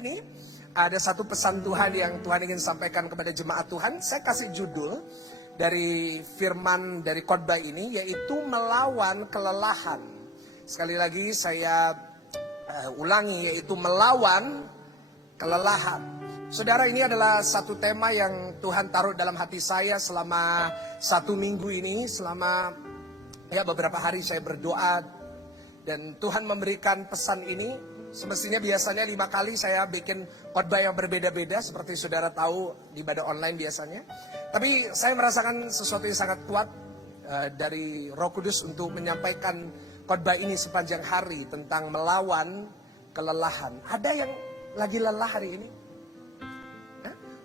hari ini ada satu pesan Tuhan yang Tuhan ingin sampaikan kepada jemaat Tuhan. Saya kasih judul dari firman dari khotbah ini, yaitu melawan kelelahan. Sekali lagi saya ulangi, yaitu melawan kelelahan. Saudara, ini adalah satu tema yang Tuhan taruh dalam hati saya selama 1 minggu ini. Selama beberapa hari saya berdoa dan Tuhan memberikan pesan ini. Semestinya biasanya 5 kali saya bikin khotbah yang berbeda-beda, seperti saudara tahu di ibadah online biasanya. Tapi saya merasakan sesuatu yang sangat kuat dari Roh Kudus untuk menyampaikan khotbah ini sepanjang hari tentang melawan kelelahan. Ada yang lagi lelah hari ini?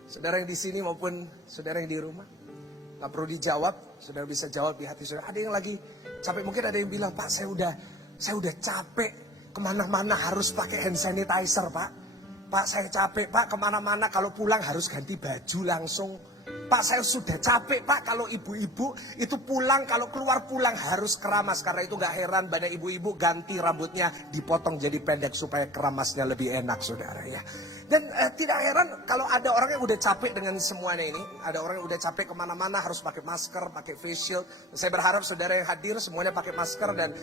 Saudara yang di sini maupun saudara yang di rumah? Gak perlu dijawab, saudara bisa jawab di hati saudara. Ada yang lagi capek, mungkin ada yang bilang, Pak saya udah capek. Kemana-mana harus pakai hand sanitizer, Pak. Pak saya capek, Pak, kemana-mana kalau pulang harus ganti baju langsung. Pak saya sudah capek, Pak, kalau ibu-ibu itu pulang, kalau keluar pulang harus keramas. Karena itu gak heran banyak ibu-ibu ganti rambutnya, dipotong jadi pendek supaya keramasnya lebih enak, saudara ya. Dan tidak heran kalau ada orang yang udah capek dengan semuanya ini. Ada orang yang udah capek kemana-mana harus pakai masker, pakai face shield. Saya berharap saudara yang hadir semuanya pakai masker. Dan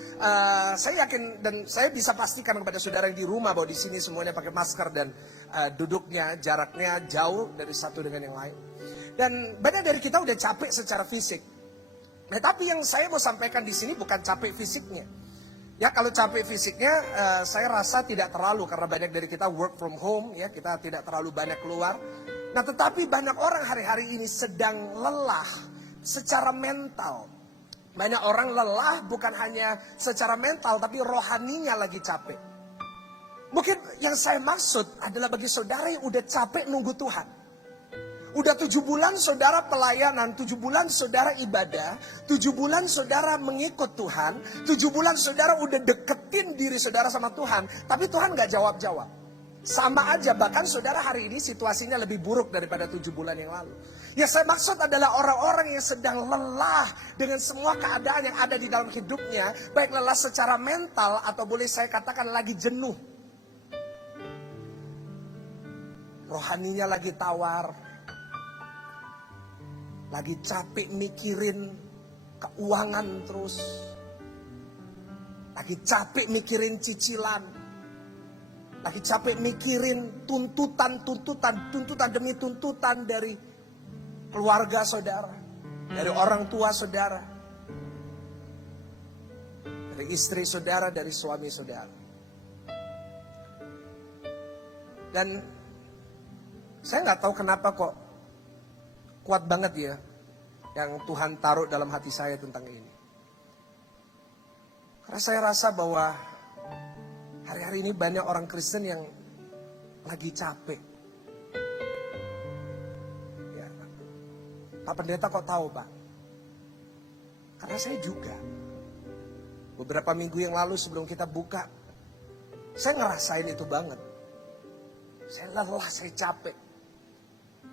saya yakin dan saya bisa pastikan kepada saudara yang di rumah bahwa di sini semuanya pakai masker. Dan duduknya, jaraknya jauh dari satu dengan yang lain. Dan banyak dari kita udah capek secara fisik. Nah, tapi yang saya mau sampaikan di sini bukan capek fisiknya. Ya, kalau capek fisiknya saya rasa tidak terlalu, karena banyak dari kita work from home, ya, kita tidak terlalu banyak keluar. Nah, tetapi banyak orang hari-hari ini sedang lelah secara mental. Banyak orang lelah bukan hanya secara mental, tapi rohaninya lagi capek. Mungkin yang saya maksud adalah bagi saudara yang udah capek nunggu Tuhan. Udah 7 bulan saudara pelayanan, 7 bulan saudara ibadah, 7 bulan saudara mengikut Tuhan, 7 bulan saudara udah deketin diri saudara sama Tuhan, tapi Tuhan gak jawab-jawab. Sama aja, bahkan saudara hari ini situasinya lebih buruk daripada 7 bulan yang lalu. Yang saya maksud adalah orang-orang yang sedang lelah dengan semua keadaan yang ada di dalam hidupnya, baik lelah secara mental atau boleh saya katakan lagi jenuh. Rohaninya lagi tawar. Lagi capek mikirin keuangan terus. Lagi capek mikirin cicilan. Lagi capek mikirin tuntutan demi tuntutan dari keluarga saudara. Dari orang tua saudara. Dari istri saudara, dari suami saudara. Dan saya gak tahu kenapa kok kuat banget ya yang Tuhan taruh dalam hati saya tentang ini. Karena saya rasa bahwa hari-hari ini banyak orang Kristen yang lagi capek. Ya. Pak Pendeta kok tahu, Pak? Karena saya juga. Beberapa minggu yang lalu sebelum kita buka, saya ngerasain itu banget. Saya lelah, saya capek.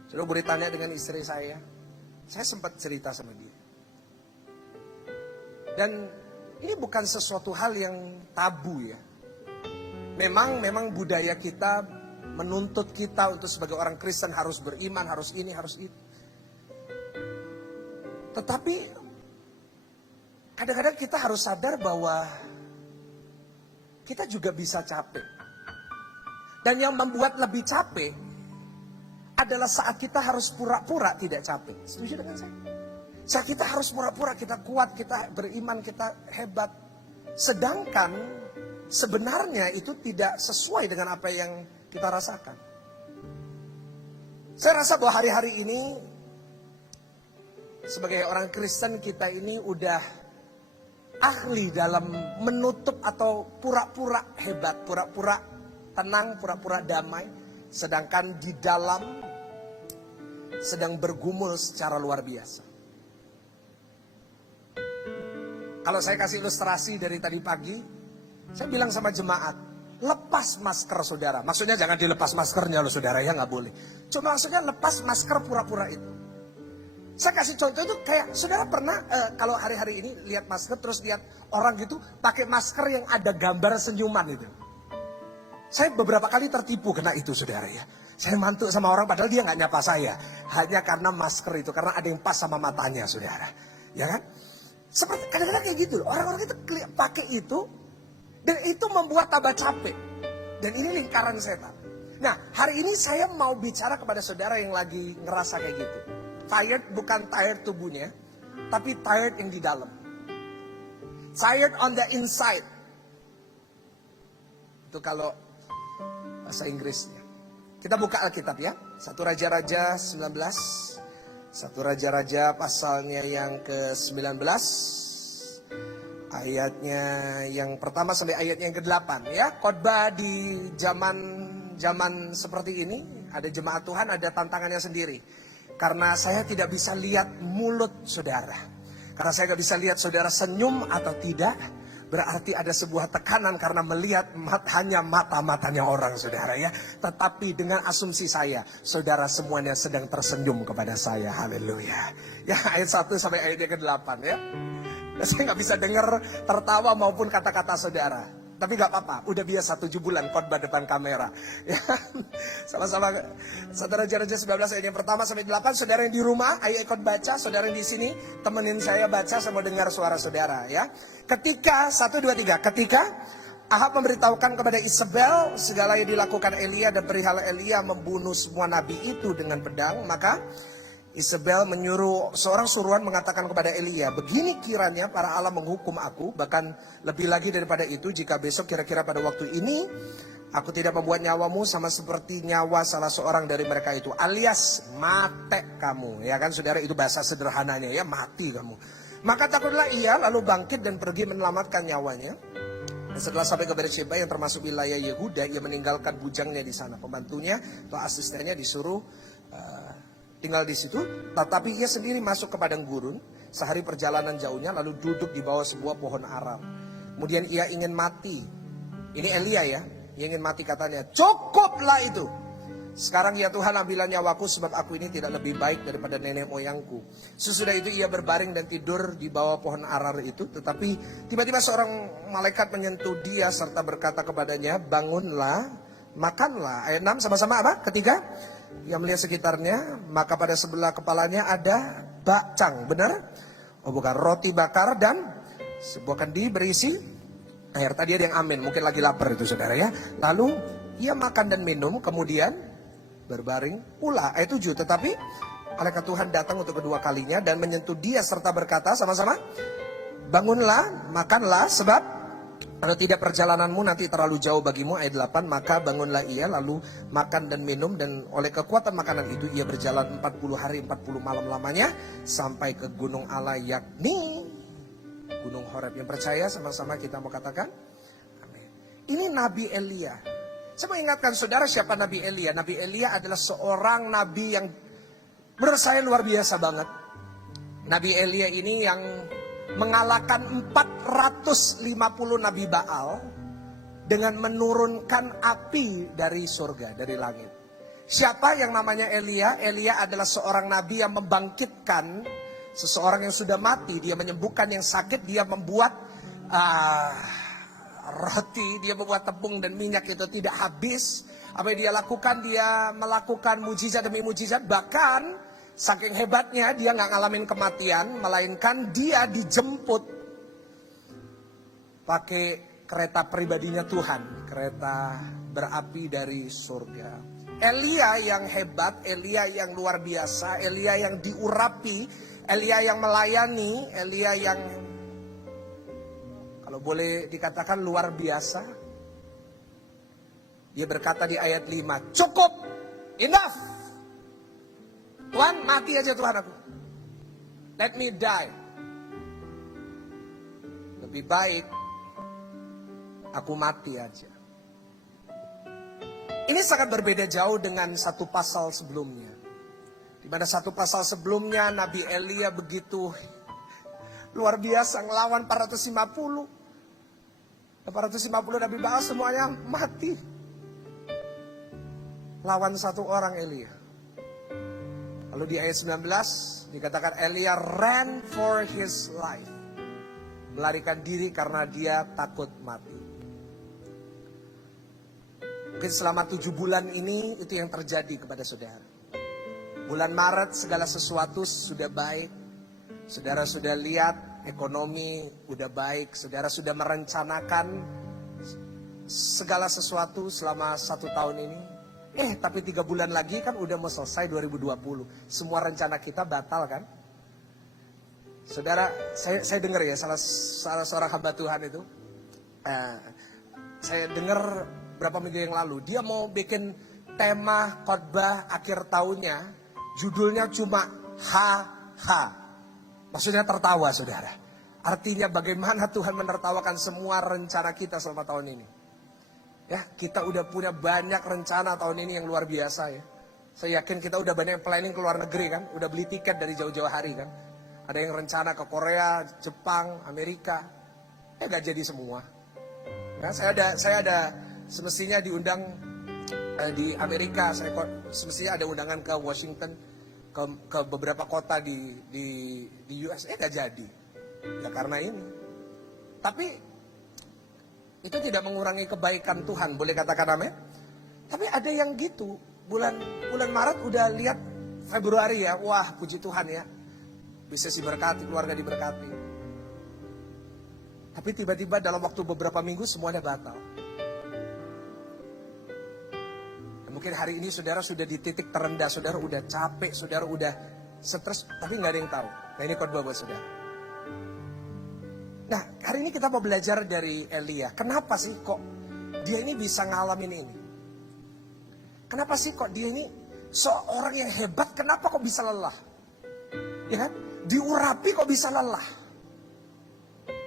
Saudara boleh tanya dengan istri saya sempat cerita sama dia. Dan ini bukan sesuatu hal yang tabu ya. Memang budaya kita menuntut kita untuk sebagai orang Kristen harus beriman, harus ini, harus itu. Tetapi kadang-kadang kita harus sadar bahwa kita juga bisa capek. Dan yang membuat lebih capek adalah saat kita harus pura-pura tidak capek. Setuju dengan saya? Saat kita harus pura-pura kita kuat, kita beriman, kita hebat. Sedangkan sebenarnya itu tidak sesuai dengan apa yang kita rasakan. Saya rasa bahwa hari-hari ini sebagai orang Kristen kita ini udah ahli dalam menutup atau pura-pura hebat, pura-pura tenang, pura-pura damai. Sedangkan di dalam sedang bergumul secara luar biasa. Kalau saya kasih ilustrasi dari tadi pagi, saya bilang sama jemaat, lepas masker saudara. Maksudnya jangan dilepas maskernya loh saudara, ya nggak boleh. Cuma maksudnya lepas masker pura-pura itu. Saya kasih contoh itu kayak, saudara pernah kalau hari-hari ini lihat masker terus lihat orang gitu pakai masker yang ada gambar senyuman itu. Saya beberapa kali tertipu kena itu, saudara ya. Saya mantuk sama orang padahal dia nggak nyapa saya. Hanya karena masker itu, karena ada yang pas sama matanya, saudara. Ya kan? Seperti kadang-kadang kayak gitu. Orang-orang itu pakai itu, dan itu membuat tambah capek. Dan ini lingkaran setan. Nah, hari ini saya mau bicara kepada saudara yang lagi ngerasa kayak gitu. Tired bukan tired tubuhnya, tapi tired yang di dalam. Tired on the inside. Itu kalau bahasa Inggrisnya. Kita buka Alkitab ya. 1 Raja-Raja 19. 1 Raja-Raja pasalnya yang ke-19. Ayatnya yang pertama sampai ayatnya yang ke-8 ya. Khotbah di zaman seperti ini, ada jemaat Tuhan, ada tantangannya sendiri. Karena saya tidak bisa lihat mulut saudara. Karena saya tidak bisa lihat saudara senyum atau tidak. Berarti ada sebuah tekanan karena melihat hanya mata-matanya orang, saudara ya. Tetapi dengan asumsi saya, saudara semuanya sedang tersenyum kepada saya. Haleluya. Ya, ayat 1 sampai ayat yang ke-8 ya. Saya nggak bisa dengar tertawa maupun kata-kata saudara. Tapi gak apa-apa, udah biasa 7 bulan khotbah depan kamera. Ya, sama-sama. 1 Raja-Raja 19 ayat yang pertama sampai 8. Saudara yang di rumah, ayo ikut baca. Saudara yang di sini, temenin saya baca, saya mau dengar suara saudara ya. Ketika, 1, 2, 3. Ketika Ahab memberitahukan kepada Isabel segala yang dilakukan Elia dan perihal Elia membunuh semua nabi itu dengan pedang, maka Isabel menyuruh seorang suruhan mengatakan kepada Elia, begini kiranya para Allah menghukum aku, bahkan lebih lagi daripada itu, jika besok kira-kira pada waktu ini aku tidak membuat nyawamu sama seperti nyawa salah seorang dari mereka itu, alias mate kamu. Ya kan saudara, itu bahasa sederhananya ya, mati kamu. Maka takutlah ia lalu bangkit dan pergi menyelamatkan nyawanya. Dan setelah sampai ke Beersheba yang termasuk wilayah Yehuda, ia meninggalkan bujangnya di sana. Pembantunya atau asistennya disuruh tinggal di situ, tetapi ia sendiri masuk ke padang gurun sehari perjalanan jauhnya, lalu duduk di bawah sebuah pohon aram. Kemudian ia ingin mati. Ini Elia ya, ia ingin mati, katanya, cukuplah itu. Sekarang ya Tuhan, ambillah nyawaku sebab aku ini tidak lebih baik daripada nenek moyangku. Sesudah itu ia berbaring dan tidur di bawah pohon arar itu, tetapi tiba-tiba seorang malaikat menyentuh dia serta berkata kepadanya, bangunlah, makanlah. Ayat 6 sama-sama apa? Ketiga, ia melihat sekitarnya, maka pada sebelah kepalanya ada bakcang, benar? Oh bukan, roti bakar dan sebuah kendi berisi air. Tadi ada yang amin, mungkin lagi lapar itu saudara ya. Lalu ia makan dan minum, kemudian berbaring pula. Ayat 7, tetapi malaikat Tuhan datang untuk kedua kalinya dan menyentuh dia serta berkata sama-sama, bangunlah, makanlah, sebab kalau tidak perjalananmu nanti terlalu jauh bagimu. Ayat 8, maka bangunlah ia lalu makan dan minum, dan oleh kekuatan makanan itu ia berjalan 40 hari 40 malam lamanya sampai ke gunung Allah, yakni gunung Horeb. Yang percaya sama-sama kita mau katakan amin. Ini Nabi Elia. Saya mau ingatkan saudara siapa Nabi Elia. Nabi Elia adalah seorang nabi yang menurut saya luar biasa banget. Nabi Elia ini yang mengalahkan 450 Nabi Baal dengan menurunkan api dari surga, dari langit. Siapa yang namanya Elia? Elia adalah seorang nabi yang membangkitkan seseorang yang sudah mati. Dia menyembuhkan yang sakit, dia membuat roti, dia membuat tepung dan minyak itu tidak habis. Apa yang dia lakukan? Dia melakukan mujizat demi mujizat. Bahkan saking hebatnya dia nggak ngalamin kematian, melainkan dia dijemput pakai kereta pribadinya Tuhan, kereta berapi dari surga. Elia yang hebat, Elia yang luar biasa, Elia yang diurapi, Elia yang melayani, Elia yang kalau boleh dikatakan luar biasa. Dia berkata di ayat 5, cukup, enough. Tuhan, mati aja Tuhan aku. Let me die. Lebih baik aku mati aja. Ini sangat berbeda jauh dengan satu pasal sebelumnya. Di mana satu pasal sebelumnya Nabi Elia begitu luar biasa ngelawan 450. 450 Nabi Baal semuanya mati. Lawan satu orang Elia. Lalu di ayat 19 dikatakan Elia ran for his life. Melarikan diri karena dia takut mati. Mungkin selama 7 bulan ini itu yang terjadi kepada saudara. Bulan Maret segala sesuatu sudah baik. Saudara sudah lihat ekonomi udah baik. Saudara sudah merencanakan segala sesuatu selama 1 tahun ini. Tapi 3 bulan lagi kan udah mau selesai 2020. Semua rencana kita batal kan? Saudara, saya dengar ya salah seorang hamba Tuhan itu. Saya dengar berapa minggu yang lalu. Dia mau bikin tema khotbah akhir tahunnya. Judulnya cuma HH. Maksudnya tertawa saudara. Artinya bagaimana Tuhan menertawakan semua rencana kita selama tahun ini. Ya, kita udah punya banyak rencana tahun ini yang luar biasa ya. Saya yakin kita udah banyak planning ke luar negeri kan. Udah beli tiket dari jauh-jauh hari kan. Ada yang rencana ke Korea, Jepang, Amerika. Gak jadi semua. Ya, saya ada semestinya diundang di Amerika. Saya semestinya ada undangan ke Washington, ke beberapa kota di US. Gak jadi. Ya karena ini. Tapi itu tidak mengurangi kebaikan Tuhan, boleh katakan amin? Tapi ada yang gitu, bulan Maret udah lihat Februari ya, wah puji Tuhan ya. Bisnis diberkati, keluarga diberkati. Tapi tiba-tiba dalam waktu beberapa minggu semuanya batal. Dan mungkin hari ini saudara sudah di titik terendah, saudara udah capek, saudara udah stres, tapi gak ada yang tahu. Nah ini khotbah buat saudara. Nah, hari ini kita mau belajar dari Elia. Kenapa sih kok dia ini bisa ngalamin ini? Kenapa sih kok dia ini seorang yang hebat, kenapa kok bisa lelah? Ya kan? Diurapi kok bisa lelah?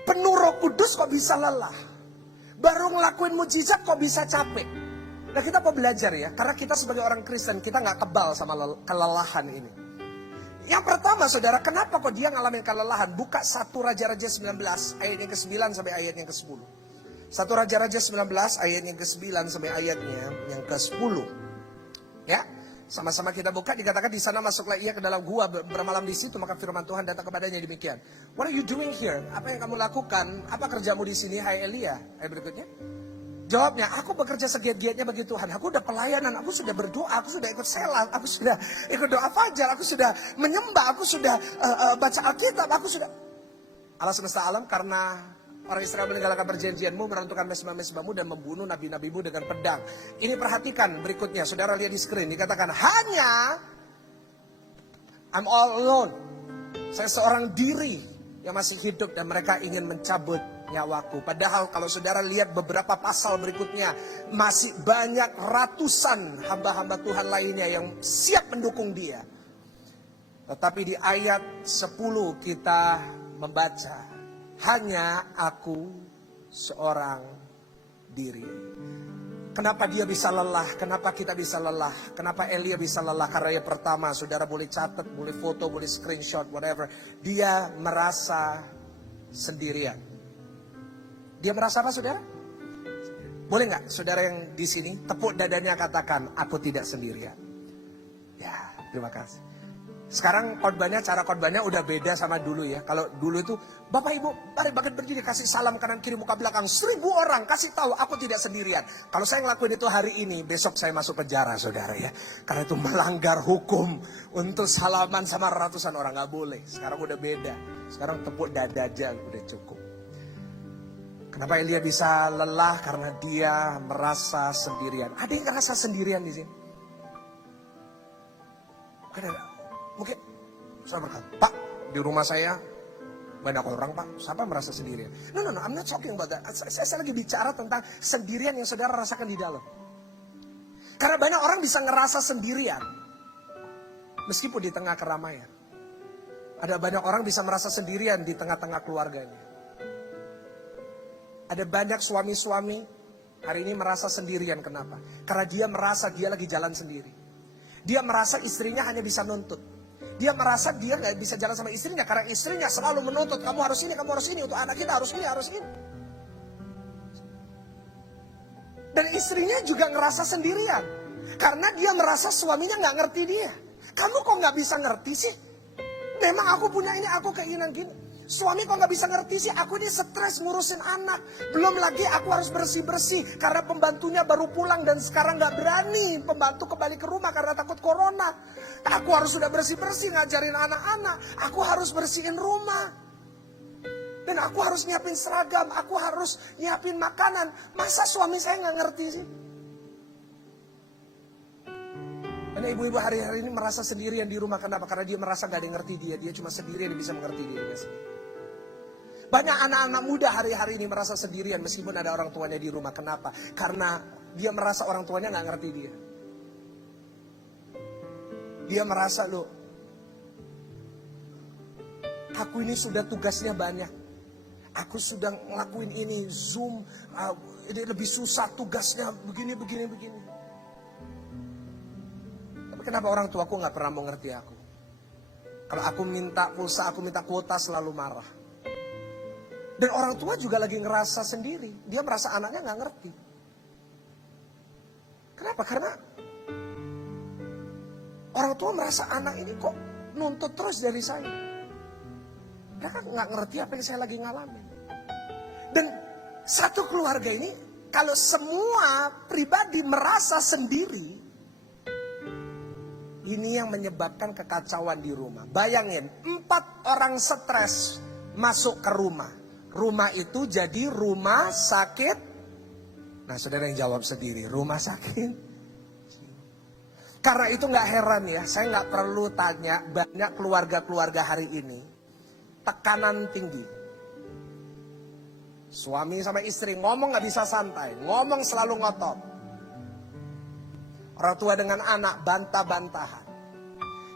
Penuh Roh Kudus kok bisa lelah? Baru ngelakuin mujizat kok bisa capek? Nah, kita mau belajar ya, karena kita sebagai orang Kristen, kita gak kebal sama kelelahan ini. Yang pertama saudara, kenapa kok dia ngalamin kelelahan? Buka 1 Raja-Raja 19 ayat yang ke-9 sampai ayat yang ke-10. 1 Raja-Raja 19 ayat yang ke-9 sampai ayatnya yang ke-10. Ya, sama-sama kita buka, dikatakan di sana masuklah ia ke dalam gua bermalam di situ, maka firman Tuhan datang kepadanya demikian. What are you doing here? Apa yang kamu lakukan? Apa kerjamu di sini hai Elia? Ayat berikutnya. Jawabnya, aku bekerja segiat-giatnya bagi Tuhan. Aku udah pelayanan, aku sudah berdoa, aku sudah ikut selat, aku sudah ikut doa fajar, aku sudah menyembah, aku sudah baca Alkitab, aku sudah... Allah semesta alam, karena orang Israel meninggalkan perjanjianmu, meruntuhkan mesbah-mesbahmu dan membunuh nabi-nabimu dengan pedang. Ini perhatikan berikutnya, saudara lihat di screen, dikatakan hanya I'm all alone. Saya seorang diri yang masih hidup dan mereka ingin mencabut nyawaku. Padahal kalau saudara lihat beberapa pasal berikutnya, masih banyak ratusan hamba-hamba Tuhan lainnya yang siap mendukung dia. Tetapi di ayat 10 kita membaca, hanya aku seorang diri. Kenapa dia bisa lelah? Kenapa kita bisa lelah? Kenapa Elia bisa lelah? Karena yang pertama, saudara boleh catat, boleh foto, boleh screenshot, whatever. Dia merasa sendirian. Dia merasa apa saudara? Boleh nggak saudara yang di sini tepuk dadanya katakan, aku tidak sendirian. Ya, terima kasih. Sekarang cara khotbahnya udah beda sama dulu ya. Kalau dulu itu, Bapak Ibu, mari bangkit berdiri, kasih salam kanan kiri muka belakang. 1000 orang kasih tahu aku tidak sendirian. Kalau saya ngelakuin itu hari ini, besok saya masuk penjara saudara ya. Karena itu melanggar hukum untuk salaman sama ratusan orang, nggak boleh. Sekarang udah beda. Sekarang tepuk dada aja udah cukup. Kenapa Elia bisa lelah? Karena dia merasa sendirian. Ada yang merasa sendirian di sini? Mungkin saya berkata, Pak, di rumah saya banyak orang Pak. Siapa merasa sendirian? No, I'm not talking about that. Saya lagi bicara tentang sendirian yang saudara rasakan di dalam. Karena banyak orang bisa ngerasa sendirian, meskipun di tengah keramaian. Ada banyak orang bisa merasa sendirian di tengah-tengah keluarganya. Ada banyak suami-suami hari ini merasa sendirian. Kenapa? Karena dia merasa dia lagi jalan sendiri. Dia merasa istrinya hanya bisa nuntut. Dia merasa dia gak bisa jalan sama istrinya karena istrinya selalu menuntut. Kamu harus ini, untuk anak kita harus ini. Dan istrinya juga ngerasa sendirian. Karena dia merasa suaminya gak ngerti dia. Kamu kok gak bisa ngerti sih? Memang aku punya ini, aku keinginan gini. Suami kok nggak bisa ngerti sih, aku ini stres ngurusin anak. Belum lagi aku harus bersih-bersih karena pembantunya baru pulang dan sekarang nggak berani pembantu kembali ke rumah karena takut corona. Aku harus sudah bersih-bersih ngajarin anak-anak. Aku harus bersihin rumah. Dan aku harus nyiapin seragam, aku harus nyiapin makanan. Masa suami saya nggak ngerti sih? Karena ibu-ibu hari-hari ini merasa sendirian di rumah. Kenapa? Karena dia merasa gak ada yang ngerti dia. Dia cuma sendirian yang bisa mengerti dirinya sendiri. Banyak anak-anak muda hari-hari ini merasa sendirian meskipun ada orang tuanya di rumah. Kenapa? Karena dia merasa orang tuanya gak ngerti dia. Dia merasa, loh, aku ini sudah tugasnya banyak. Aku sudah ngelakuin ini, Zoom, ini lebih susah tugasnya, begini. Tapi kenapa orang tuaku gak pernah mau ngerti aku? Kalau aku minta pulsa, aku minta kuota, selalu marah. Dan orang tua juga lagi ngerasa sendiri. Dia merasa anaknya gak ngerti. Kenapa? Karena orang tua merasa anak ini kok nuntut terus dari saya. Mereka gak ngerti apa yang saya lagi ngalamin. Dan satu keluarga ini, kalau semua pribadi merasa sendiri, ini yang menyebabkan kekacauan di rumah. Bayangin, 4 orang stres masuk ke rumah. Rumah itu jadi rumah sakit. Nah, saudara yang jawab sendiri, rumah sakit. Karena itu gak heran ya, saya gak perlu tanya, banyak keluarga-keluarga hari ini tekanan tinggi. Suami sama istri ngomong gak bisa santai, ngomong selalu ngotot. Orang tua dengan anak bantah-bantahan.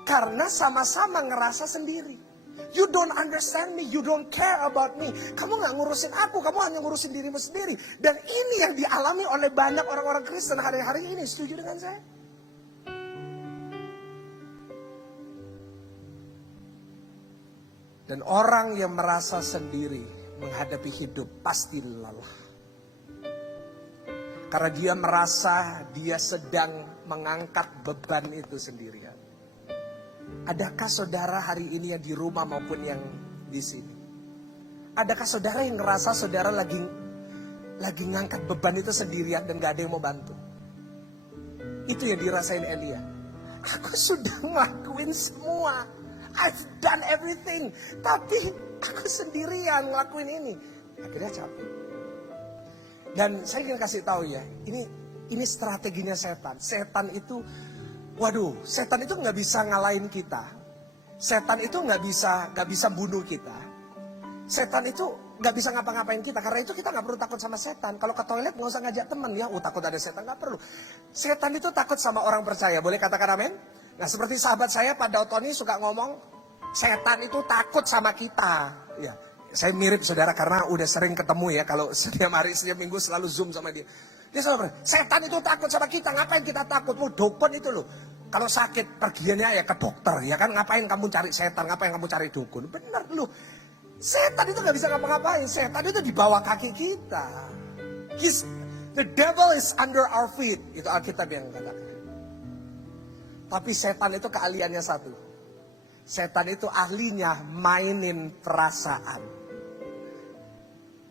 Karena sama-sama ngerasa sendiri. You don't understand me, you don't care about me. Kamu gak ngurusin aku, kamu hanya ngurusin dirimu sendiri. Dan ini yang dialami oleh banyak orang-orang Kristen hari-hari ini. Setuju dengan saya? Dan orang yang merasa sendiri menghadapi hidup pasti lelah. Karena dia merasa dia sedang mengangkat beban itu sendirian. Adakah saudara hari ini yang di rumah maupun yang di sini? Adakah saudara yang ngerasa saudara lagi ngangkat beban itu sendirian dan gak ada yang mau bantu? Itu yang dirasain Elia. Aku sudah ngelakuin semua. I've done everything. Tapi aku sendirian ngelakuin ini. Akhirnya capek. Dan saya ingin kasih tahu ya. Ini strateginya setan. Setan itu, waduh, setan itu nggak bisa ngalahin kita. Setan itu nggak bisa bunuh kita. Setan itu nggak bisa ngapa-ngapain kita. Karena itu kita nggak perlu takut sama setan. Kalau ke toilet nggak usah ngajak teman ya. Takut ada setan, nggak perlu. Setan itu takut sama orang percaya. Boleh katakan amin? Nah, seperti sahabat saya Pak Dautoni suka ngomong, setan itu takut sama kita. Ya, saya mirip saudara karena udah sering ketemu ya. Kalau setiap hari, setiap minggu selalu Zoom sama dia. Dia selalu bilang, setan itu takut sama kita. Ngapain kita takut? Dukun itu loh. Kalau sakit pergiannya ya ke dokter. Ya kan, ngapain kamu cari setan? Ngapain kamu cari dukun? Bener loh. Setan itu gak bisa ngapa-ngapain. Setan itu di bawah kaki kita. The devil is under our feet. Itu Alkitab yang katakan. Tapi setan itu keahliannya satu. Setan itu ahlinya mainin perasaan.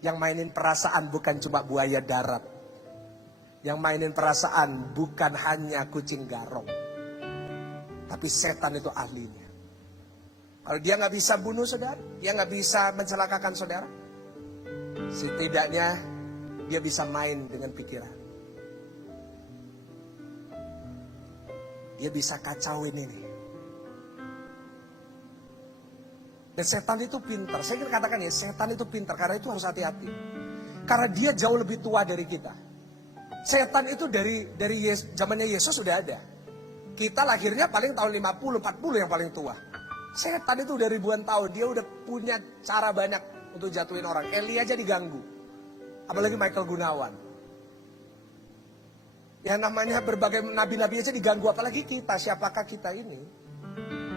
Yang mainin perasaan bukan cuma buaya darat. Yang mainin perasaan bukan hanya kucing garong. Tapi setan itu ahlinya. Kalau dia gak bisa bunuh saudara, dia gak bisa mencelakakan saudara, setidaknya dia bisa main dengan pikiran. Dia bisa kacauin ini. Dan setan itu pintar. Saya ingin katakan ya, setan itu pintar. Karena itu harus hati-hati. Karena dia jauh lebih tua dari kita. Setan itu dari zamannya Yesus sudah ada. Kita lahirnya paling tahun 50, 40 yang paling tua. Setan itu udah ribuan tahun. Dia udah punya cara banyak untuk jatuhin orang. Eli aja diganggu. Apalagi Michael Gunawan. Yang namanya berbagai nabi-nabi aja diganggu, apalagi kita, siapakah kita ini?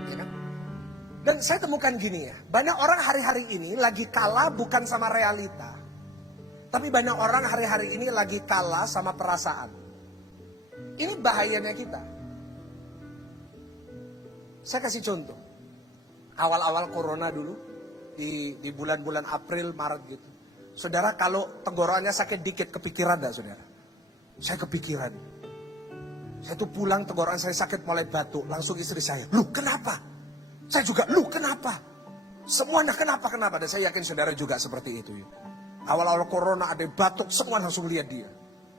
Ya kan? Dan saya temukan gini ya, banyak orang hari-hari ini lagi kalah bukan sama realita. Tapi banyak orang hari-hari ini lagi kalah sama perasaan. Ini bahayanya kita. Saya kasih contoh. Awal-awal corona dulu, di bulan-bulan April, Maret gitu. Saudara, kalau tenggorokannya sakit dikit, kepikiran enggak saudara? Saya kepikiran. Saya tuh pulang, tenggorokan saya sakit mulai batuk. Langsung istri saya, lu kenapa? Saya juga, lu kenapa? Semuanya kenapa? Dan saya yakin saudara juga seperti itu. Awal-awal corona ada yang batuk, semua langsung lihat dia.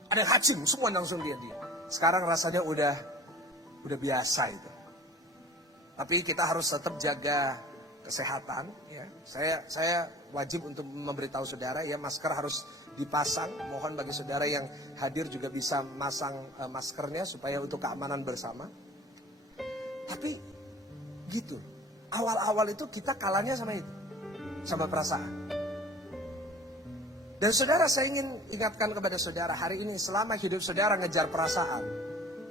Ada yang hacim, semua langsung lihat dia. Sekarang rasanya udah biasa itu. Tapi kita harus tetap jaga kesehatan. Ya. Saya wajib untuk memberitahu saudara, ya masker harus dipasang. Mohon bagi saudara yang hadir juga bisa masang maskernya supaya untuk keamanan bersama. Tapi gitu, awal-awal itu kita kalahnya sama itu, sama perasaan. Dan saudara, saya ingin ingatkan kepada saudara, hari ini selama hidup saudara ngejar perasaan,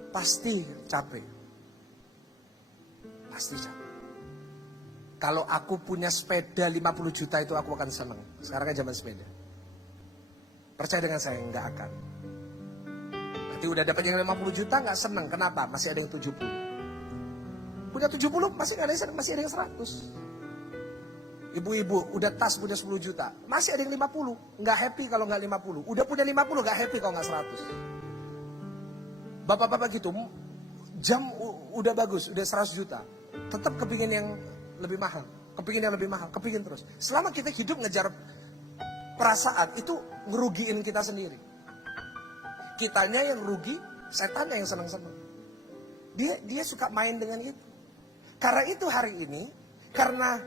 pasti capek. Pasti capek. Kalau aku punya sepeda 50 juta itu aku akan senang. Sekarang kan zaman sepeda. Percaya dengan saya, nggak akan. Nanti udah dapat yang 50 juta nggak senang. Kenapa? Masih ada yang 70. Punya 70 masih ada yang 100. Ibu-ibu udah tas punya 10 juta. Masih ada yang 50. Nggak happy kalau nggak 50. Udah punya 50 nggak happy kalau nggak 100. Bapak-bapak gitu, jam udah bagus, udah 100 juta. Tetap kepingin yang lebih mahal. Kepingin yang lebih mahal, kepingin terus. Selama kita hidup ngejar perasaan, itu ngerugiin kita sendiri. Kitanya yang rugi, setannya yang senang-senang. Dia suka main dengan itu. Karena itu hari ini, karena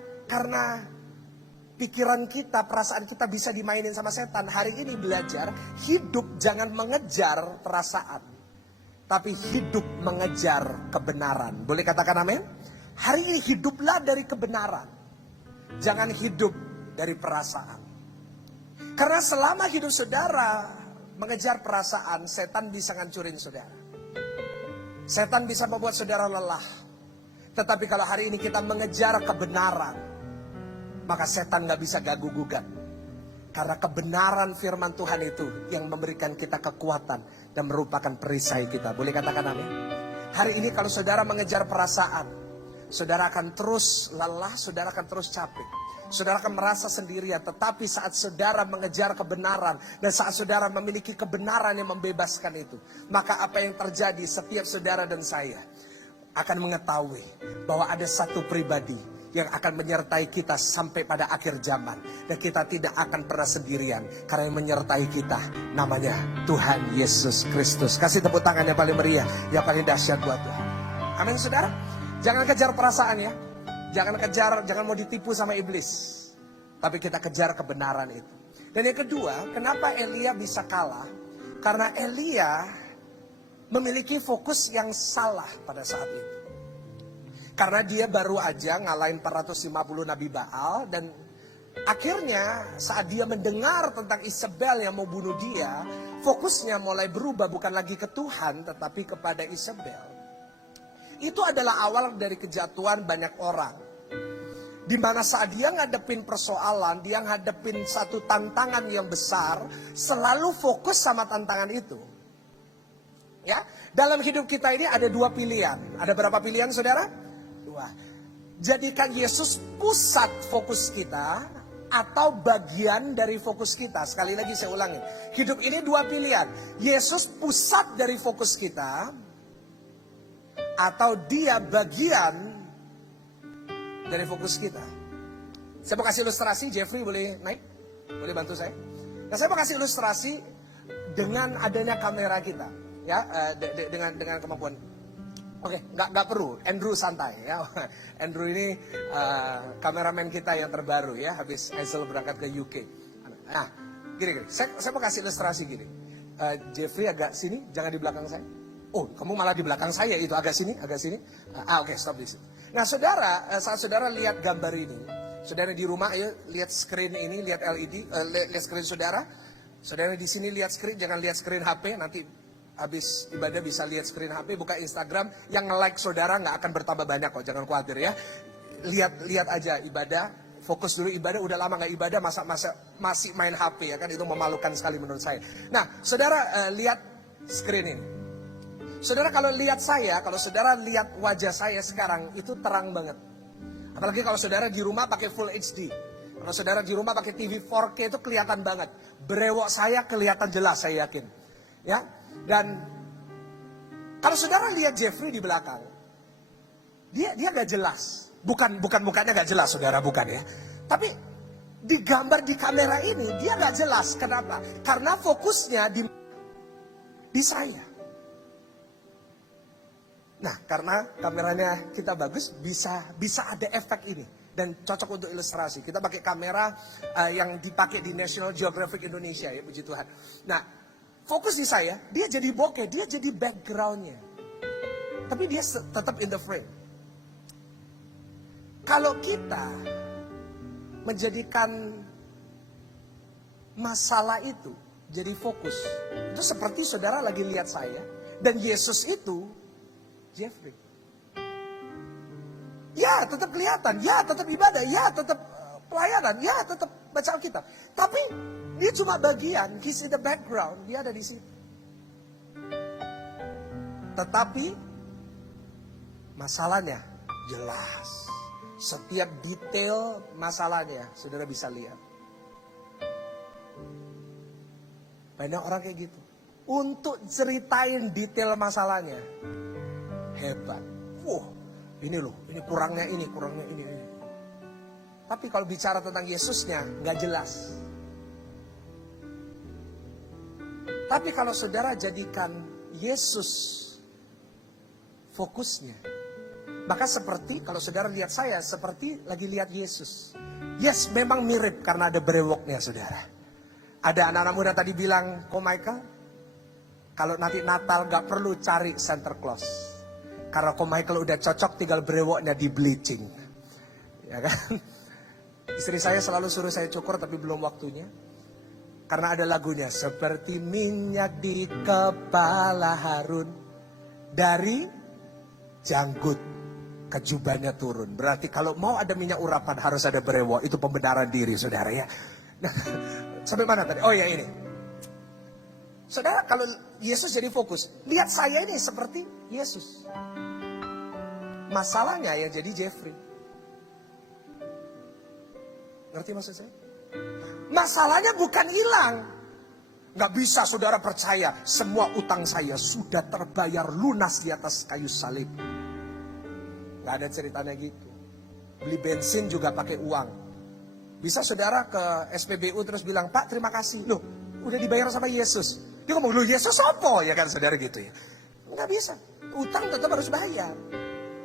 pikiran kita, perasaan kita bisa dimainin sama setan. Hari ini belajar, hidup jangan mengejar perasaan, tapi hidup mengejar kebenaran. Boleh katakan amin? Hari ini hiduplah dari kebenaran. Jangan hidup dari perasaan. Karena selama hidup saudara mengejar perasaan, setan bisa ngancurin saudara. Setan bisa membuat saudara lelah. Tetapi kalau hari ini kita mengejar kebenaran, maka setan gak bisa ganggu gugat. Karena kebenaran firman Tuhan itu yang memberikan kita kekuatan dan merupakan perisai kita. Boleh katakan amin? Hari ini kalau saudara mengejar perasaan, saudara akan terus lelah, saudara akan terus capek. Saudara akan merasa sendirian. Tetapi saat saudara mengejar kebenaran, dan saat saudara memiliki kebenaran yang membebaskan itu, maka apa yang terjadi, setiap saudara dan saya akan mengetahui bahwa ada satu pribadi yang akan menyertai kita sampai pada akhir zaman. Dan kita tidak akan pernah sendirian, karena yang menyertai kita namanya Tuhan Yesus Kristus. Kasih tepuk tangan yang paling meriah, yang paling dahsyat buat Tuhan. Amin saudara. Jangan kejar perasaan ya. Jangan mau ditipu sama iblis. Tapi kita kejar kebenaran itu. Dan yang kedua, kenapa Elia bisa kalah? Karena Elia memiliki fokus yang salah pada saat itu. Karena dia baru aja ngalahin 450 Nabi Baal. Dan akhirnya saat dia mendengar tentang Isabel yang mau bunuh dia, fokusnya mulai berubah, bukan lagi ke Tuhan tetapi kepada Isabel. Itu adalah awal dari kejatuhan banyak orang. Di mana saat dia ngadepin persoalan, dia ngadepin satu tantangan yang besar, selalu fokus sama tantangan itu. Ya, dalam hidup kita ini ada dua pilihan. Ada berapa pilihan saudara? Dua. Jadikan Yesus pusat fokus kita, atau bagian dari fokus kita. Sekali lagi saya ulangin. Hidup ini dua pilihan. Yesus pusat dari fokus kita, atau dia bagian dari fokus kita. Saya mau kasih ilustrasi. Jeffrey boleh naik? Boleh bantu saya? Nah, saya mau kasih ilustrasi dengan adanya kamera kita, ya, dengan kemampuan. Oke, nggak perlu. Andrew santai, ya. Andrew ini kameramen kita yang terbaru, ya. Habis Hazel berangkat ke UK. Nah, gini. Saya mau kasih ilustrasi gini. Jeffrey agak sini, jangan di belakang saya. Oh, kamu malah di belakang saya itu, agak sini. Oke, stop di situ. Nah, saudara, saat saudara lihat gambar ini, saudara di rumah, ayo lihat screen ini, lihat LED, lihat screen saudara. Saudara di sini lihat screen, jangan lihat screen HP. Nanti habis ibadah bisa lihat screen HP, buka Instagram, yang nge-like saudara nggak akan bertambah banyak kok, jangan khawatir ya. Lihat aja ibadah, fokus dulu ibadah. Udah lama nggak ibadah, masih main HP ya kan, itu memalukan sekali menurut saya. Nah, saudara lihat screen ini. Saudara kalau lihat saya, kalau saudara lihat wajah saya sekarang, itu terang banget. Apalagi kalau saudara di rumah pakai full HD. Kalau saudara di rumah pakai TV 4K itu kelihatan banget. Brewok saya kelihatan jelas, saya yakin. Ya, dan kalau saudara lihat Jeffrey di belakang, dia gak jelas. Bukan mukanya gak jelas, saudara, bukan ya. Tapi di gambar di kamera ini dia gak jelas. Kenapa? Karena fokusnya di saya. Nah, karena kameranya kita bagus, bisa ada efek ini. Dan cocok untuk ilustrasi. Kita pakai kamera yang dipakai di National Geographic Indonesia, ya, puji Tuhan. Nah, fokus di saya, dia jadi bokeh, dia jadi backgroundnya. Tapi dia tetap in the frame. Kalau kita menjadikan masalah itu jadi fokus, itu seperti saudara lagi lihat saya, dan Yesus itu Jeffrey. Ya, tetap kelihatan. Ya, tetap ibadah. Ya, tetap pelayanan. Ya, tetap baca Alkitab. Tapi dia cuma bagian. He's in the background. Dia ada di situ. Tetapi masalahnya jelas. Setiap detail masalahnya saudara bisa lihat. Banyak orang kayak gitu. Untuk ceritain detail masalahnya hebat. Ini loh, ini kurangnya ini. Tapi kalau bicara tentang Yesusnya, gak jelas. Tapi kalau saudara jadikan Yesus fokusnya, maka seperti, kalau saudara lihat saya, seperti lagi lihat Yesus. Yes, memang mirip karena ada brewoknya, saudara. Ada anak-anak muda tadi bilang, kok Michael, kalau nanti Natal gak perlu cari Santa Claus. Karena kok Michael udah cocok, tinggal brewoknya di bleaching. Ya kan? Istri saya selalu suruh saya cukur, tapi belum waktunya. Karena ada lagunya, seperti minyak di kepala Harun, dari janggut ke jubahnya turun. Berarti kalau mau ada minyak urapan, harus ada brewok. Itu pembenaran diri, saudara ya. Nah, sampai mana tadi? Oh ya, ini. Saudara, kalau Yesus jadi fokus, lihat saya ini seperti Yesus. Masalahnya yang jadi Jeffrey. Ngerti maksud saya? Masalahnya bukan hilang. Gak bisa saudara percaya, semua utang saya sudah terbayar lunas di atas kayu salib. Gak ada ceritanya gitu. Beli bensin juga pakai uang. Bisa saudara ke SPBU terus bilang, Pak terima kasih. Loh, udah dibayar sama Yesus. Dia ngomong, loh Yesus apa? Ya kan saudara gitu ya. Nggak bisa. Utang tetap harus bayar.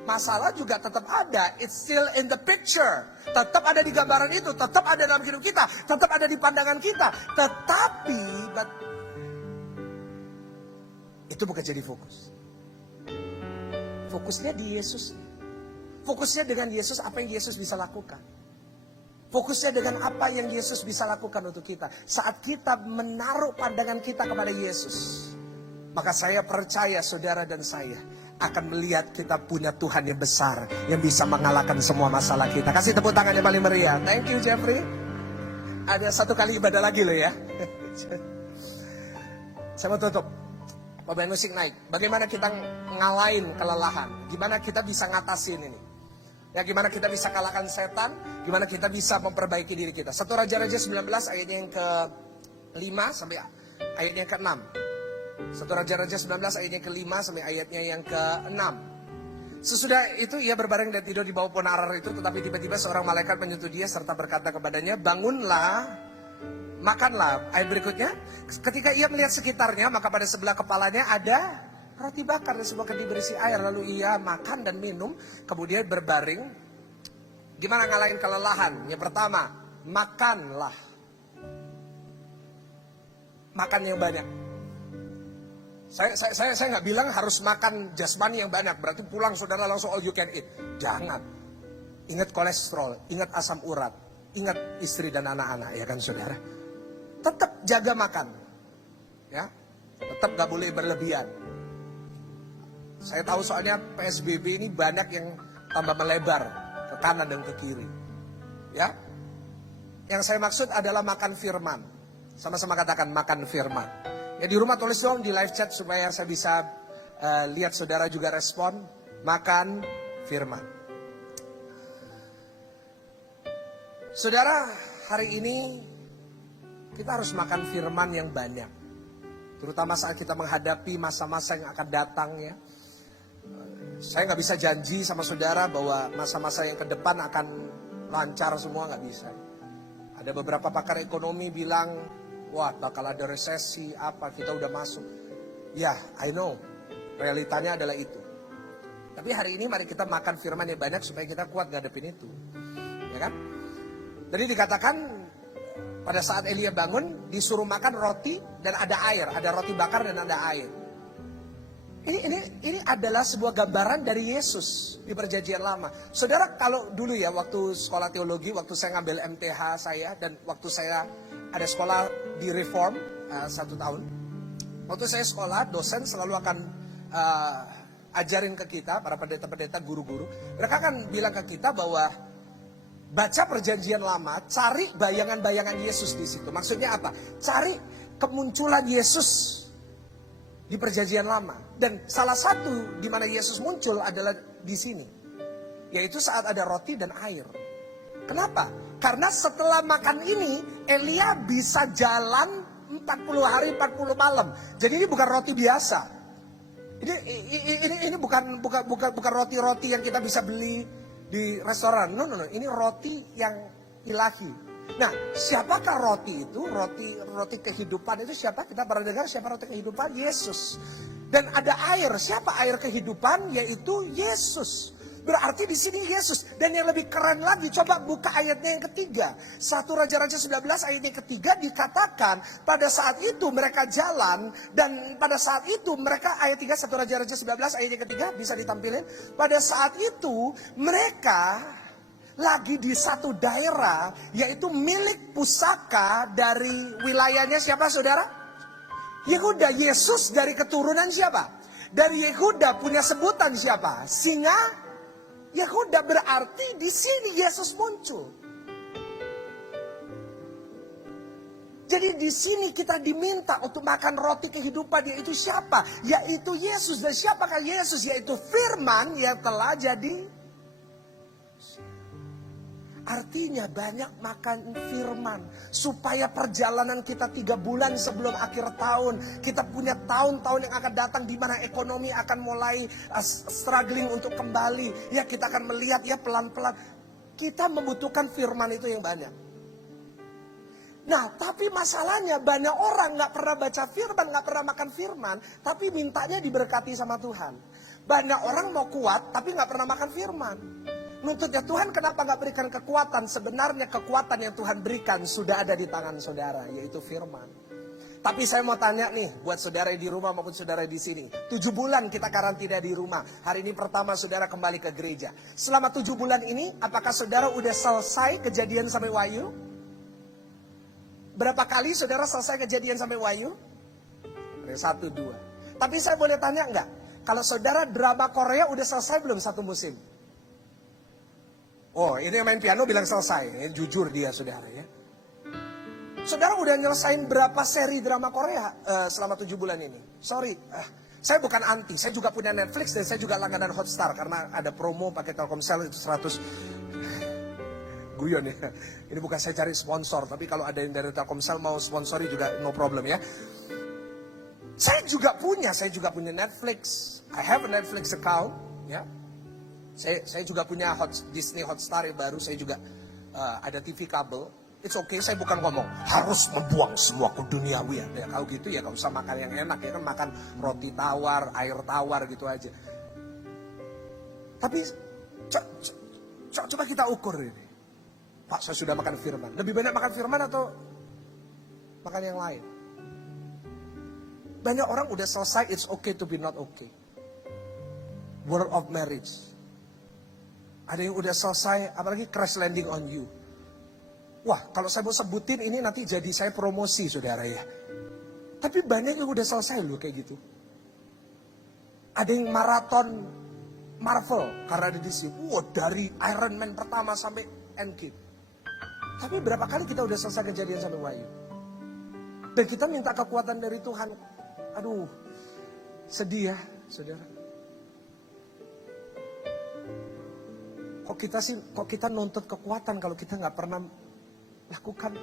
Masalah juga tetap ada. It's still in the picture. Tetap ada di gambaran itu. Tetap ada dalam hidup kita. Tetap ada di pandangan kita. Tetapi, itu bukan jadi fokus. Fokusnya di Yesus. Fokusnya dengan Yesus, apa yang Yesus bisa lakukan. Fokusnya dengan apa yang Yesus bisa lakukan untuk kita. Saat kita menaruh pandangan kita kepada Yesus, maka saya percaya saudara dan saya akan melihat kita punya Tuhan yang besar, yang bisa mengalahkan semua masalah kita. Kasih tepuk tangan yang paling meriah. Thank you Jeffrey. Ada satu kali ibadah lagi loh ya. Saya mau tutup. Pemain musik naik. Bagaimana kita ngalahin kelelahan? Gimana kita bisa ngatasin ini? Ya, gimana kita bisa kalahkan setan? Gimana kita bisa memperbaiki diri kita? 1 Raja-Raja 19 ayatnya yang ke-5 sampai ayatnya yang ke-6. 1 Raja-Raja 19 ayatnya yang ke-5 sampai ayatnya yang ke-6. Sesudah itu ia berbaring dan tidur di bawah pohon arar itu, tetapi tiba-tiba seorang malaikat menyentuh dia serta berkata kepadanya, bangunlah, makanlah. Ayat berikutnya, ketika ia melihat sekitarnya, maka pada sebelah kepalanya ada roti bakar dan sebuah kendi berisi air. Lalu ia makan dan minum, kemudian berbaring. Gimana ngalahin kelelahan? Yang pertama, makanlah. Makan yang banyak. Saya nggak bilang harus makan jasmani yang banyak. Berarti pulang saudara langsung all you can eat. Jangan. Ingat kolesterol, ingat asam urat, ingat istri dan anak-anak, ya kan saudara. Tetap jaga makan. Ya, tetap gak boleh berlebihan. Saya tahu soalnya PSBB ini banyak yang tambah melebar ke kanan dan ke kiri. Ya. Yang saya maksud adalah makan firman. Sama-sama katakan makan firman. Ya di rumah tulis dong di live chat supaya saya bisa lihat saudara juga respon. Makan firman. Saudara, hari ini kita harus makan firman yang banyak. Terutama saat kita menghadapi masa-masa yang akan datang ya. Saya nggak bisa janji sama saudara bahwa masa-masa yang ke depan akan lancar semua, nggak bisa. Ada beberapa pakar ekonomi bilang, wah bakal ada resesi, apa, kita udah masuk. Ya, I know, realitanya adalah itu. Tapi hari ini mari kita makan firman yang banyak supaya kita kuat ngadepin itu. Ya kan? Jadi dikatakan pada saat Elia bangun disuruh makan roti dan ada air, ada roti bakar dan ada air. Ini adalah sebuah gambaran dari Yesus di Perjanjian Lama. Saudara, kalau dulu ya waktu sekolah teologi, waktu saya ngambil MTH saya dan waktu saya ada sekolah di Reform 1 tahun. Waktu saya sekolah, dosen selalu akan ajarin ke kita, para pendeta-pendeta, guru-guru. Mereka akan bilang ke kita bahwa baca Perjanjian Lama, cari bayangan-bayangan Yesus di situ. Maksudnya apa? Cari kemunculan Yesus di Perjanjian Lama. Dan salah satu di mana Yesus muncul adalah di sini. Yaitu saat ada roti dan air. Kenapa? Karena setelah makan ini, Elia bisa jalan 40 hari 40 malam. Jadi ini bukan roti biasa. Ini bukan roti-roti yang kita bisa beli di restoran. No. Ini roti yang ilahi. Nah, siapakah roti itu? Roti kehidupan itu siapa? Kita pernah dengar siapa roti kehidupan? Yesus. Dan ada air. Siapa air kehidupan? Yaitu Yesus. Berarti di sini Yesus. Dan yang lebih keren lagi, coba buka ayatnya yang ketiga. 1 Raja-Raja 19 ayat yang ketiga dikatakan, pada saat itu mereka jalan, dan pada saat itu mereka, ayat 3 1 Raja-Raja 19 ayat yang ketiga, bisa ditampilin. Pada saat itu mereka lagi di satu daerah, yaitu milik pusaka dari wilayahnya siapa saudara? Yehuda. Yesus dari keturunan siapa? Dari Yehuda punya sebutan siapa? Singa Yehuda. Berarti di sini Yesus muncul. Jadi di sini kita diminta untuk makan roti kehidupan, yaitu siapa? Yaitu Yesus. Dan siapakah Yesus? Yaitu firman yang telah jadi. Artinya banyak makan firman. Supaya perjalanan kita 3 bulan sebelum akhir tahun. Kita punya tahun-tahun yang akan datang di mana ekonomi akan mulai struggling untuk kembali. Ya, kita akan melihat ya pelan-pelan. Kita membutuhkan firman itu yang banyak. Nah, tapi masalahnya banyak orang gak pernah baca firman, gak pernah makan firman. Tapi mintanya diberkati sama Tuhan. Banyak orang mau kuat tapi gak pernah makan firman. Nuntutnya Tuhan kenapa gak berikan kekuatan? Sebenarnya kekuatan yang Tuhan berikan sudah ada di tangan saudara, yaitu firman. Tapi saya mau tanya nih, buat saudara di rumah maupun saudara di sini. 7 bulan kita karantina di rumah. Hari ini pertama saudara kembali ke gereja. Selama 7 bulan ini, apakah saudara udah selesai Kejadian sampai Wahyu? Berapa kali saudara selesai Kejadian sampai Wahyu? 1, 2. Tapi saya boleh tanya enggak? Kalau saudara drama Korea udah selesai belum 1 musim? Oh, ini yang main piano bilang selesai. Jujur dia saudara ya. Saudara udah nyelesain berapa seri drama Korea selama 7 bulan ini? Sorry, saya bukan anti. Saya juga punya Netflix dan saya juga langganan Hotstar. Karena ada promo pakai Telkomsel itu 100 guyon ya. Ini bukan saya cari sponsor. Tapi kalau ada yang dari Telkomsel mau sponsori juga no problem ya. Saya juga punya Netflix. I have a Netflix account ya. Saya juga punya Disney Hotstar yang baru. Saya juga ada TV kabel. It's okay, saya bukan ngomong harus membuang semua ke duniawi ya. Kalau gitu ya gak usah makan yang enak ya kan, makan roti tawar, air tawar gitu aja. Tapi coba kita ukur ini. Pak, saya sudah makan firman. Lebih banyak makan firman atau makan yang lain? Banyak orang udah selesai, it's okay to be not okay. Word of marriage. Ada yang udah selesai, apalagi crash landing on you. Wah, kalau saya mau sebutin ini nanti jadi saya promosi saudara ya. Tapi banyak yang udah selesai loh kayak gitu. Ada yang maraton Marvel karena ada di sini. Wah, dari Iron Man pertama sampai Endgame. Tapi berapa kali kita udah selesai Kejadian sampai Wahyu? Dan kita minta kekuatan dari Tuhan. Aduh, sedih ya saudara. Kok kita nuntut kekuatan kalau kita nggak pernah lakukan.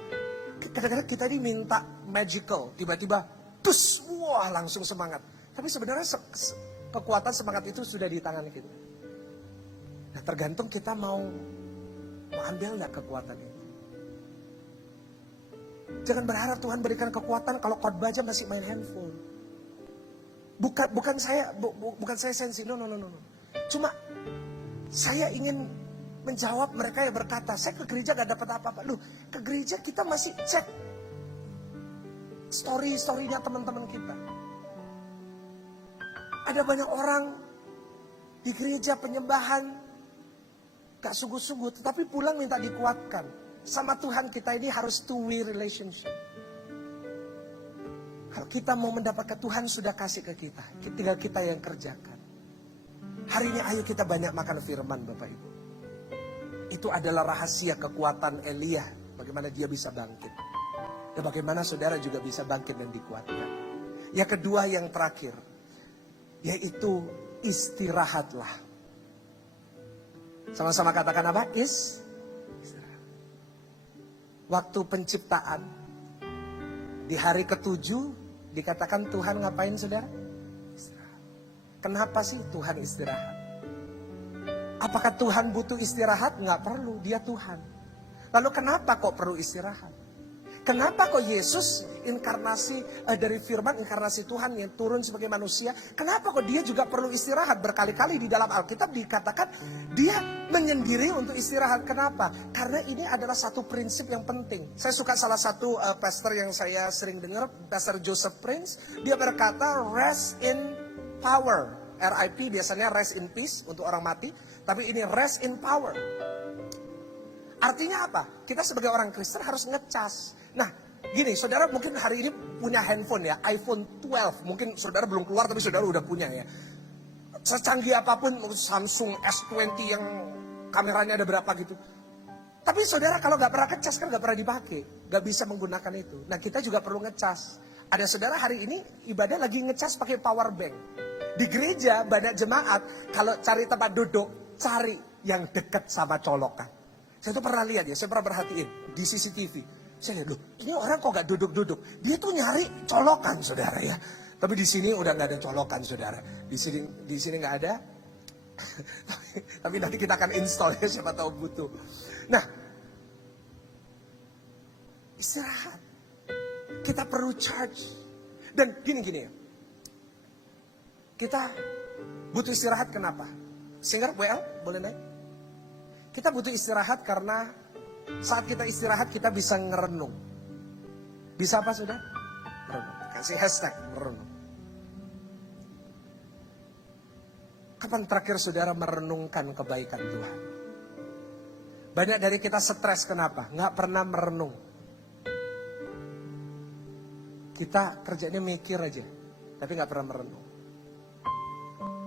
Kadang-kadang kita ini minta magical, tiba-tiba, tus, wah langsung semangat. Tapi sebenarnya kekuatan semangat itu sudah di tangan kita. Nah tergantung kita mau ambil nggak kekuatan itu. Jangan berharap Tuhan berikan kekuatan kalau khotbah aja masih main handphone. Bukan saya sensi, no. Cuma saya ingin menjawab mereka yang berkata, saya ke gereja gak dapat apa-apa. Loh, ke gereja kita masih cek story-storynya teman-teman kita. Ada banyak orang di gereja penyembahan gak sungguh-sungguh, tetapi pulang minta dikuatkan. Sama Tuhan kita ini harus two-way relationship. Kalau kita mau mendapatkan, Tuhan sudah kasih ke kita, tinggal kita yang kerjakan. Hari ini ayo kita banyak makan firman Bapak Ibu. Itu adalah rahasia kekuatan Elia, bagaimana dia bisa bangkit. Dan bagaimana saudara juga bisa bangkit dan dikuatkan. Yang kedua, yang terakhir, yaitu istirahatlah. Sama-sama katakan apa? Istirahat. Waktu penciptaan, di hari ke-7, dikatakan Tuhan ngapain saudara? Istirahat. Kenapa sih Tuhan istirahat? Apakah Tuhan butuh istirahat? Nggak perlu, dia Tuhan. Lalu kenapa kok perlu istirahat? Kenapa kok Yesus inkarnasi dari firman, inkarnasi Tuhan yang turun sebagai manusia, kenapa kok dia juga perlu istirahat? Berkali-kali di dalam Alkitab dikatakan dia menyendiri untuk istirahat. Kenapa? Karena ini adalah satu prinsip yang penting. Saya suka salah satu pastor yang saya sering dengar, Pastor Joseph Prince. Dia berkata rest in power. RIP biasanya rest in peace untuk orang mati. Tapi ini rest in power. Artinya apa? Kita sebagai orang Kristen harus ngecas. Nah, gini, saudara mungkin hari ini punya handphone ya, iPhone 12. Mungkin saudara belum keluar tapi saudara udah punya ya. Secanggih apapun, Samsung S20 yang kameranya ada berapa gitu. Tapi saudara kalau gak pernah ngecas kan gak pernah dipakai. Gak bisa menggunakan itu. Nah kita juga perlu ngecas. Ada saudara hari ini ibadah lagi ngecas pakai power bank. Di gereja banyak jemaat kalau cari tempat duduk, cari yang dekat sama colokan. Saya tuh pernah lihat ya, saya pernah perhatiin di CCTV. Saya lihat, loh ini orang kok gak duduk-duduk. Dia tuh nyari colokan saudara ya. Tapi di sini udah gak ada colokan saudara. Di sini gak ada. tapi nanti kita akan install ya, siapa tahu butuh. Nah, istirahat. Kita perlu charge. Dan gini ya. Kita butuh istirahat kenapa? Singer, WL, boleh naik? Kita butuh istirahat karena saat kita istirahat kita bisa ngerenung. Bisa apa sudah? Merenung. Kasih hashtag merenung. Kapan terakhir saudara merenungkan kebaikan Tuhan? Banyak dari kita stres kenapa? Nggak pernah merenung. Kita kerjanya mikir aja, tapi nggak pernah merenung.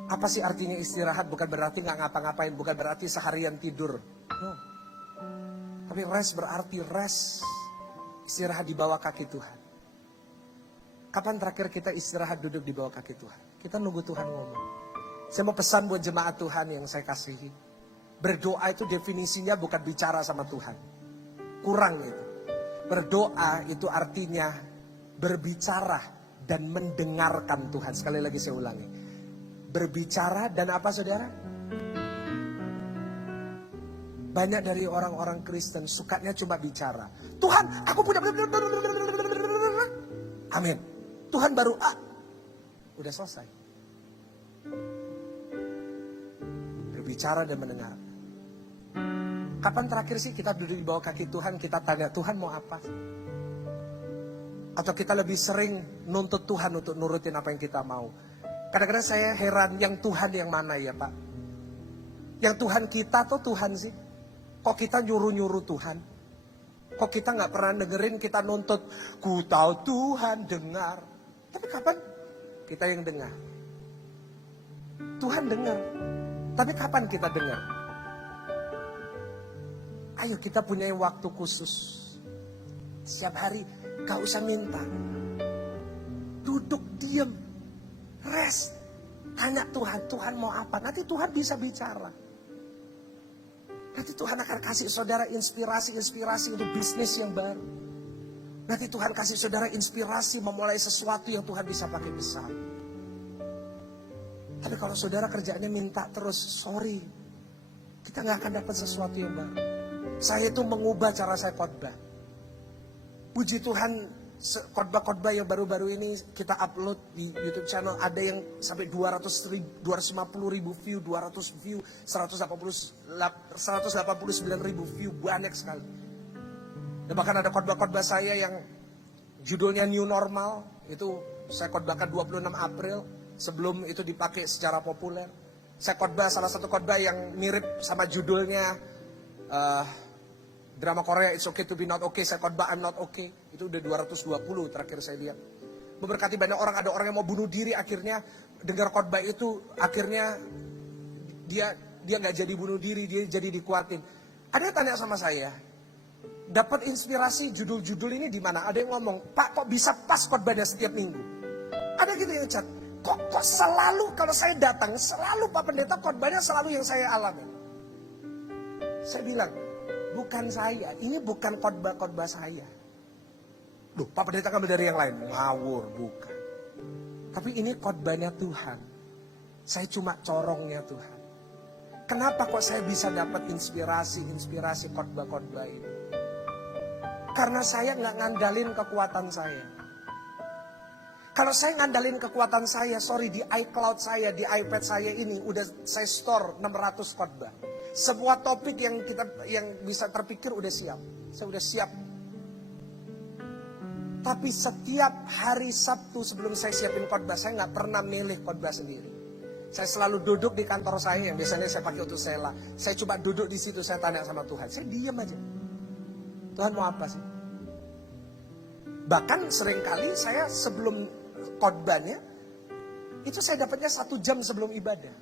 Apa sih artinya istirahat? Bukan berarti nggak ngapa-ngapain, bukan berarti seharian tidur. No. Tapi rest berarti rest, istirahat di bawah kaki Tuhan. Kapan terakhir kita istirahat duduk di bawah kaki Tuhan? Kita nunggu Tuhan ngomong. Saya mau pesan buat jemaat Tuhan yang saya kasihi. Berdoa itu definisinya bukan bicara sama Tuhan. Kurang itu. Berdoa itu artinya berbicara dan mendengarkan Tuhan. Sekali lagi saya ulangi. Berbicara dan apa saudara? Banyak dari orang-orang Kristen sukanya cuma bicara. Tuhan, aku punya... Amin. Tuhan baru udah selesai. Berbicara dan mendengar. Kapan terakhir sih kita duduk di bawah kaki Tuhan, kita tanya Tuhan mau apa? Atau kita lebih sering nuntut Tuhan untuk nurutin apa yang kita mau. Kadang-kadang saya heran, yang Tuhan yang mana ya Pak? Yang Tuhan kita tuh Tuhan sih? Kok kita nyuruh-nyuruh Tuhan? Kok kita gak pernah dengerin, kita nuntut, ku tahu Tuhan dengar. Tapi kapan kita yang dengar? Tuhan dengar. Tapi kapan kita dengar? Ayo kita punya waktu khusus. Setiap hari gak usah minta. Duduk diam. Rest. Tanya Tuhan, Tuhan mau apa? Nanti Tuhan bisa bicara. Nanti Tuhan akan kasih saudara inspirasi untuk bisnis yang baru. Nanti Tuhan kasih saudara inspirasi memulai sesuatu yang Tuhan bisa pakai besar. Tapi kalau saudara kerjaannya minta terus, sorry, kita gak akan dapat sesuatu yang baru. Saya itu mengubah cara saya khotbah. Puji Tuhan, khotbah-khotbah yang baru-baru ini kita upload di YouTube channel, ada yang sampai 250 ribu view, 200 view, 189 ribu view, banyak sekali. Dan bahkan ada khotbah-khotbah saya yang judulnya New Normal, itu saya khotbahkan 26 April, sebelum itu dipakai secara populer. Saya khotbah salah satu khotbah yang mirip sama judulnya drama Korea It's Okay to Be Not Okay, saya khotbah I'm Not Okay. Itu udah 220 terakhir saya lihat. Memberkati banyak orang, ada orang yang mau bunuh diri akhirnya dengar khotbah itu, akhirnya dia nggak jadi bunuh diri, dia jadi dikuatin. Ada yang tanya sama saya, dapat inspirasi judul-judul ini di mana? Ada yang ngomong, Pak kok bisa pas khotbahnya setiap minggu? Ada gitu yang chat, kok selalu kalau saya datang, selalu Pak Pendeta khotbahnya selalu yang saya alami. Saya bilang, bukan saya, ini bukan khotbah saya. Loh, Pak Pendeta ngambil dari yang lain. Ngawur, bukan. Tapi ini khotbahnya Tuhan. Saya cuma corongnya Tuhan. Kenapa kok saya bisa dapat inspirasi khotbah-khotbah ini? Karena saya nggak ngandalin kekuatan saya. Kalau saya ngandalin kekuatan saya, sorry, di iCloud saya, di iPad saya ini, udah saya store 600 khotbah. Semua topik yang bisa terpikir udah siap. Saya udah siap. Tapi setiap hari Sabtu sebelum saya siapin khotbah, saya nggak pernah milih khotbah sendiri. Saya selalu duduk di kantor saya yang biasanya saya pakai untuk sela. Saya coba duduk di situ, saya tanya sama Tuhan. Saya diam aja. Tuhan mau apa sih? Bahkan seringkali saya sebelum khotbahnya, itu saya dapatnya 1 jam sebelum ibadah.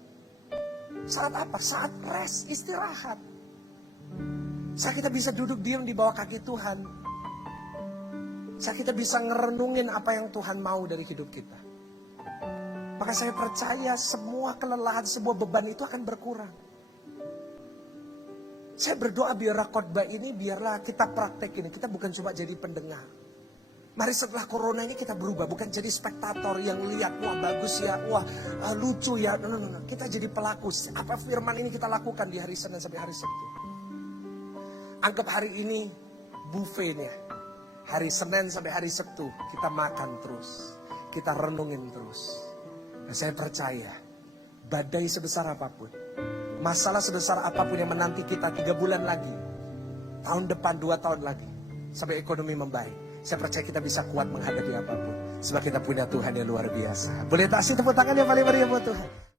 Saat apa? Saat rest, istirahat. Saat kita bisa duduk diam di bawah kaki Tuhan. Saat kita bisa ngerenungin apa yang Tuhan mau dari hidup kita. Maka saya percaya semua kelelahan, semua beban itu akan berkurang. Saya berdoa biarlah khotbah ini, biarlah kita praktek ini. Kita bukan cuma jadi pendengar. Mari setelah corona ini kita berubah. Bukan jadi spektator yang lihat, wah bagus ya, wah lucu ya. No. Kita jadi pelaku. Apa firman ini kita lakukan di hari Senin sampai hari Sabtu. Anggap hari ini buffetnya. Hari Senin sampai hari Sabtu kita makan terus. Kita renungin terus. Dan saya percaya badai sebesar apapun, masalah sebesar apapun yang menanti kita 3 bulan lagi, tahun depan 2 tahun lagi, sampai ekonomi membaik, saya percaya kita bisa kuat menghadapi apapun. Sebab kita punya Tuhan yang luar biasa. Boleh kasih tepuk tangan yang paling meriah buat Tuhan.